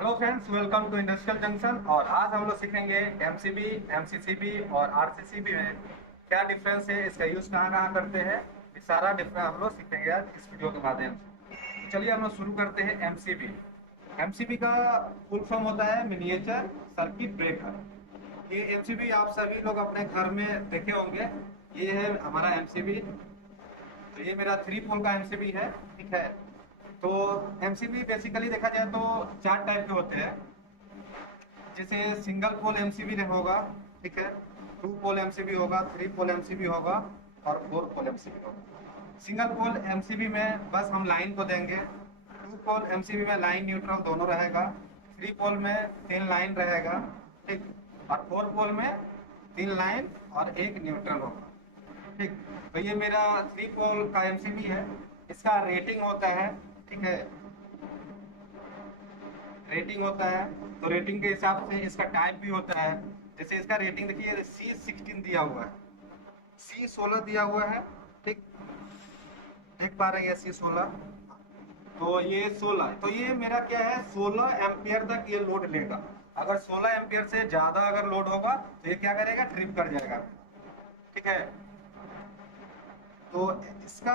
Hello friends, welcome to industrial junction. और आज हम लोग सीखेंगे एमसीबी, एमसीसीबी और आरसीसीबी में क्या डिफरेंस है, इसका यूज कहाँ कहाँ करते हैं। ये सारा डिफरेंस हम लोग सीखेंगे आज इस वीडियो के माध्यम से। चलिए हम लोग शुरू करते हैं एमसीबी। एमसीबी का फुल फॉर्म होता है मिनिएचर सर्किट ब्रेकर। ये एमसीबी आप सभी लोग अपने घर में देखे होंगे। ये है हमारा एमसीबी। तो ये मेरा 3 पोल का एमसीबी है। ठीक है। तो एमसीबी बेसिकली देखा जाए तो 4 टाइप के होते हैं। जैसे सिंगल पोल एमसीबी होगा, ठीक है, 2 पोल एमसीबी होगा, 3 पोल एमसीबी होगा और 4 पोल एमसीबी होगा। सिंगल पोल एमसीबी में बस हम लाइन को देंगे। 2 पोल एमसीबी में लाइन न्यूट्रल दोनों रहेगा। 3 पोल में 3 लाइन रहेगा, ठीक। और 4 पोल में 3 लाइन और एक न्यूट्रल होगा, ठीक। तो ये मेरा 3 पोल का एमसीबी है। इसका रेटिंग होता है, ठीक है, रेटिंग होता है। तो रेटिंग के हिसाब से इसका टाइप भी होता है। जैसे इसका रेटिंग देखिए, C16 दिया हुआ है, C16 दिया हुआ है, ठीक। देख पा रहे हैं C16। तो ये 16, तो ये मेरा क्या है, 16 एम्पियर तक ये लोड लेगा। अगर 16 एम्पियर से ज्यादा अगर लोड होगा तो ये क्या करेगा, ट्रिप कर जाएगा, ठीक है। तो इसका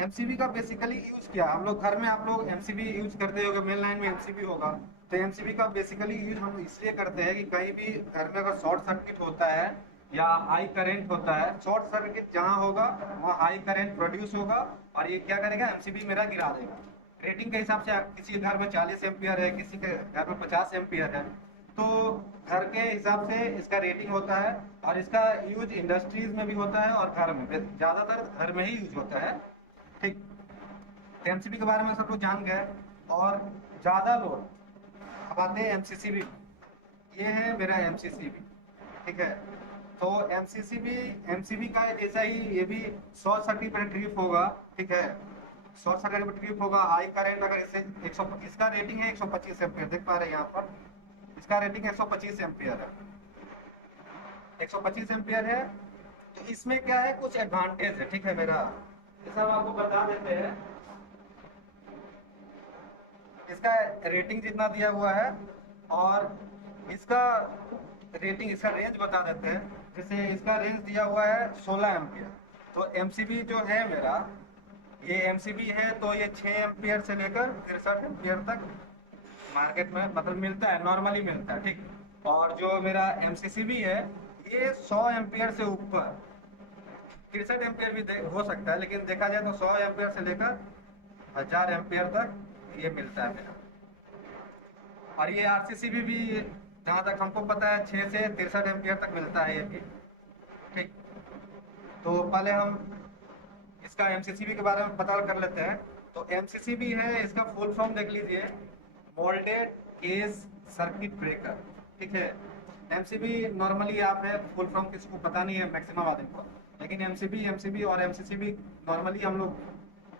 एमसीबी का बेसिकली यूज क्या, हम लोग घर में आप लोग एमसीबी यूज करते होंगे, मेन लाइन में एमसीबी होगा। तो एमसीबी का बेसिकली यूज हम इसलिए करते हैं कि कहीं भी घर में अगर शॉर्ट सर्किट होता है या हाई करंट होता है, शॉर्ट सर्किट जहां होगा वहां हाई करंट प्रोड्यूस होगा और ये क्या करेगा, एमसीबी मेरा गिरा देगा। रेटिंग के हिसाब से किसी के घर में 40 एम्पियर है, किसी के घर में 50 एम्पियर है। तो घर के हिसाब से इसका रेटिंग होता है। और इसका यूज इंडस्ट्रीज में भी होता है और घर में, ज्यादातर घर में ही यूज होता है, ठीक। एमसीबी के बारे में सब लोग जान गए। और ज्यादा लोड, अब आते हैं एमसीसीबी। ये है मेरा एमसीसीबी, ठीक है। तो एमसीसीबी एमसीबी का जैसा ही ये भी शॉर्ट सर्किट पर ट्रिप होगा, ठीक है। शॉर्ट सर्किट पर ट्रिप होगा, हाई करंट अगर इससे 100, इसका रेटिंग है 125 एम्पियर, देख पा रहे हैं यहाँ पर। इसका रेटिंग 125 एम्पियर है, 125 एम्पियर है। तो इसमें क्या है, कुछ एडवांटेज है, ठीक है मेरा। जैसा हम आपको बता देते हैं, इसका रेटिंग जितना दिया हुआ है और इसका रेटिंग, इसका रेंज बता देते हैं। जैसे इसका रेंज दिया हुआ है 16 एम्पियर। तो एमसीबी जो है मेरा, ये एमसीबी है तो ये 6 एम्पियर से लेकर 63 एम्पियर तक मार्केट में मतलब मिलता है, नॉर्मली मिलता है, ठीक। और जो मेरा एमसीसीबी है ये 100 एम्पियर से ऊपर, 63 एम्पियर भी हो सकता है, लेकिन देखा जाए तो 100 एम्पियर से लेकर 1000 एम्पियर तक ये मिलता है मेरा। और ये आरसीसीबी भी जहाँ तक हमको पता है 6 से 63 एम्पियर तक मिलता है ये भी, ठीक। तो पहले हम इसका एमसीसीबी के बारे में पता कर लेते हैं। तो एमसीसीबी है, इसका फुल फॉर्म देख लीजिए, मोल्डेड केज सर्किट ब्रेकर, ठीक है। एमसीबी नॉर्मली आप है, फुल फॉर्म किसको पता नहीं है मैक्सिमम आदमी को, लेकिन एमसीबी एमसीबी और एमसीसीबी नॉर्मली हम लोग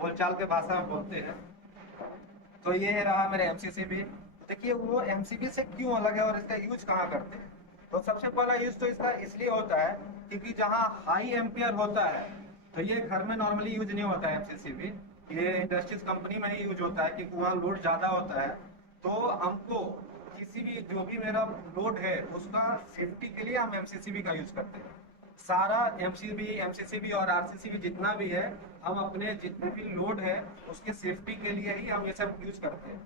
बोलचाल के भाषा में बोलते हैं। तो ये रहा मेरा एमसीसीबी। देखिए वो एमसीबी से क्यों अलग है और इसका यूज कहाँ करते हैं। तो सबसे पहला यूज तो इसका इसलिए होता है क्योंकि जहाँ हाई एम्पियर होता है, तो ये घर में नॉर्मली यूज नहीं होता है एमसीसीबी, ये इंडस्ट्रीज कंपनी में ही यूज होता है क्योंकि वहाँ लोड ज्यादा होता है। तो हमको किसी भी जो भी मेरा लोड है उसका सेफ्टी के लिए हम एमसीसीबी का यूज करते हैं। सारा एमसीबी एमसीसीबी और आरसीसीबी जितना भी है, हम अपने जितने भी लोड है उसके सेफ्टी के लिए ही हम ये सब यूज करते हैं।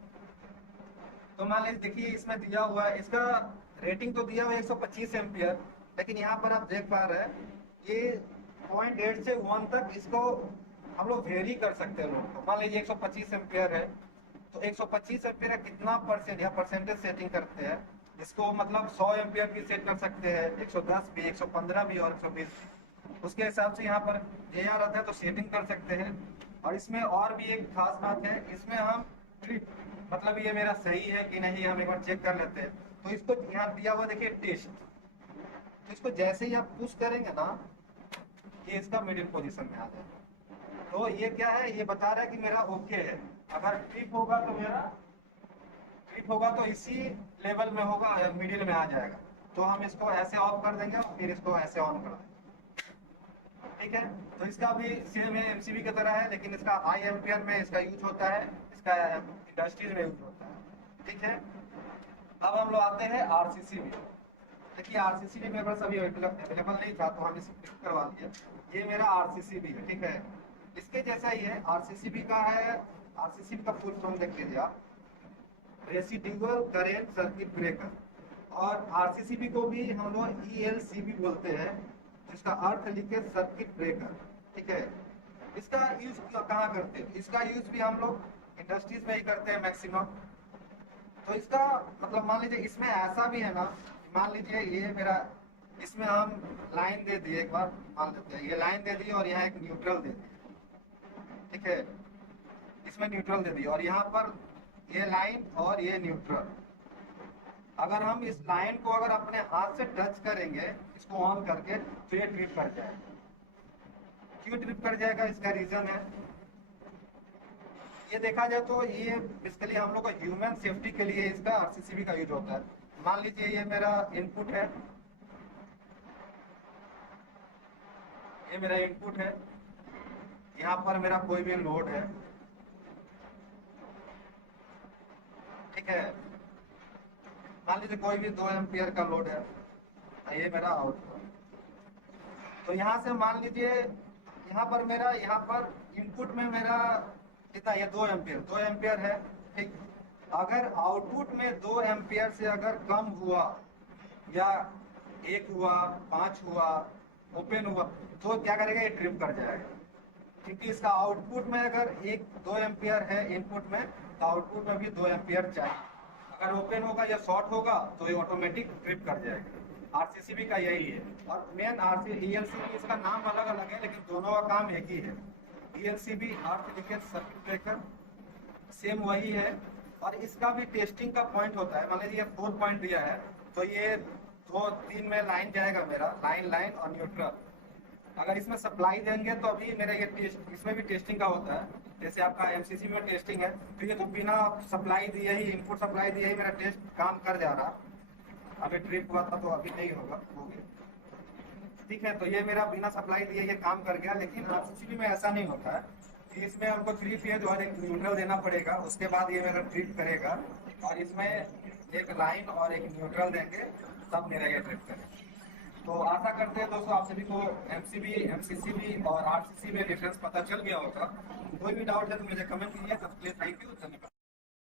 तो मान लीजिए देखिए इसमें दिया हुआ है, इसका रेटिंग तो दिया हुआ है 125 एम्पियर, लेकिन यहाँ पर आप देख पा रहे हैं ये 0.8 से 1 तक इसको हम लोग वेरी कर सकते हैं लोड को। मान लीजिए 125 एम्पियर है, तो 125 एम्पियर का कितना परसेंट या परसेंटेज सेटिंग करते हैं इसको, मतलब 100 एम्पियर भी सेट कर सकते हैं, 110 भी, 115 भी और 120 भी। उसके हिसाब से यहाँ पर जे आर आता है तो सेटिंग कर सकते हैं। और इसमें और भी एक खास बात है, इसमें हम ट्रिप, मतलब ये मेरा सही है कि नहीं हम एक बार चेक कर लेते हैं। तो इसको यहाँ दिया हुआ देखिए टेस्ट, तो इसको जैसे ही आप पुश करेंगे ना, ये इसका मिडिल पोजीशन में आ जाएगा। तो ये क्या है, ये बता रहा है कि मेरा ओके है। अगर ट्रिप होगा तो मेरा ट्रिप होगा तो इसी लेवल में होगा या मिडिल में आ जाएगा। तो हम इसको ऐसे ऑफ कर देंगे और फिर इसको ऐसे ऑन कर देंगे, ठीक है। तो इसका भी सेम है, एमसीबी की तरह है, लेकिन इसका हाई एम्पियर में इसका यूज होता है, इसका इंडस्ट्रीज में यूज होता है, ठीक है। अब हम लोग आते हैं आरसीसी में। देखिए आरसीसी भी मेरे पास अभी अवेलेबल नहीं था, तो हम इसे क्लिक करवा दिया। ये मेरा आरसीसी भी है, ठीक है। इसके जैसा ही है, आरसीसी भी का है। आरसीसी का फुल फॉर्म देख लीजिए आप, रेसिडुअल करेंट सर्किट ब्रेकर। और आरसीसीबी को भी हम लोग ईएलसीबी बोलते हैं, जिसका अर्थ लिखे सर्किट ब्रेकर, ठीक है। इसका यूज कहाँ करते हैं? इसका यूज भी हम लोग इंडस्ट्रीज में ही करते हैं मैक्सिमम। तो इसका मतलब मान लीजिए इसमें ऐसा भी है ना, मान लीजिए ये मेरा, इसमें हम लाइन दे दिए, एक बार मान लेते हैं ये लाइन दे दी और यहाँ एक न्यूट्रल दे दी, ठीक है। इसमें न्यूट्रल दे दी और यहाँ पर ये लाइन और ये न्यूट्रल। अगर हम इस लाइन को अगर अपने हाथ से टच करेंगे इसको ऑन करके, तो ये ट्रिप कर जाएगा। क्यों ट्रिप कर जाएगा? इसका रीजन है, ये देखा जाए तो ये बेसिकली हम लोग को ह्यूमन सेफ्टी के लिए इसका आरसीसीबी का यूज होता है। मान लीजिए ये मेरा इनपुट है, ये मेरा इनपुट है, यहाँ पर मेरा कोई भी लोड है, ठीक है। मान लीजिए कोई भी 2 एम्पियर का लोड है, ये मेरा आउटपुट। तो यहाँ से मान लीजिए यहाँ पर इनपुट में मेरा कितना, ये 2 एम्पियर है, ठीक। अगर आउटपुट में 2 एम्पियर से अगर कम हुआ या 1 हुआ, 5 हुआ, ओपन हुआ, तो क्या करेगा? ये ट्रिप कर जाएगा। क्योंकि इसका आउटपुट में अगर 2 एम्पियर है इनपुट में, तो आउटपुट में भी 2 एम्पियर चाहिए। अगर ओपन होगा या शॉर्ट होगा तो ये ऑटोमेटिक ट्रिप कर जाएगा। आरसीसीबी का यही है। और मेन ईएलसीबी, इसका नाम अलग अलग है लेकिन दोनों का काम एक ही है। ईएलसीबी अर्थ लिखे सर्किट ब्रेकर, सेम वही है। और इसका भी टेस्टिंग का पॉइंट होता है। मान लीजिए 4 पॉइंट दिया है, तो ये 2-3 में लाइन जाएगा मेरा, लाइन और न्यूट्रल। अगर इसमें सप्लाई देंगे तो अभी मेरा ये टेस्ट, इसमें भी टेस्टिंग का होता है। जैसे आपका एमसीसी में टेस्टिंग है, तो ये तो बिना सप्लाई दिए ही, इनपुट सप्लाई दिए ही मेरा टेस्ट काम कर जा रहा। अभी ट्रिप हुआ था तो अभी नहीं होगा, हो गया, ठीक है। तो ये मेरा बिना सप्लाई दिए ये काम कर गया। लेकिन आरसीसीबी में ऐसा नहीं होता है। इसमें हमको 3 फेज और एक न्यूट्रल देना पड़ेगा, उसके बाद ये मेरा ट्रिप करेगा। और इसमें एक लाइन और एक न्यूट्रल देंगे, तब मेरा ये ट्रिप करेगा। तो आशा करते हैं दोस्तों आप सभी को एमसीबी, एमसीसीबी और आरसीसी में डिफरेंस पता चल गया होगा। कोई भी डाउट है तो मुझे कमेंट कीजिए। सबके लिए थैंक यू, धन्यवाद।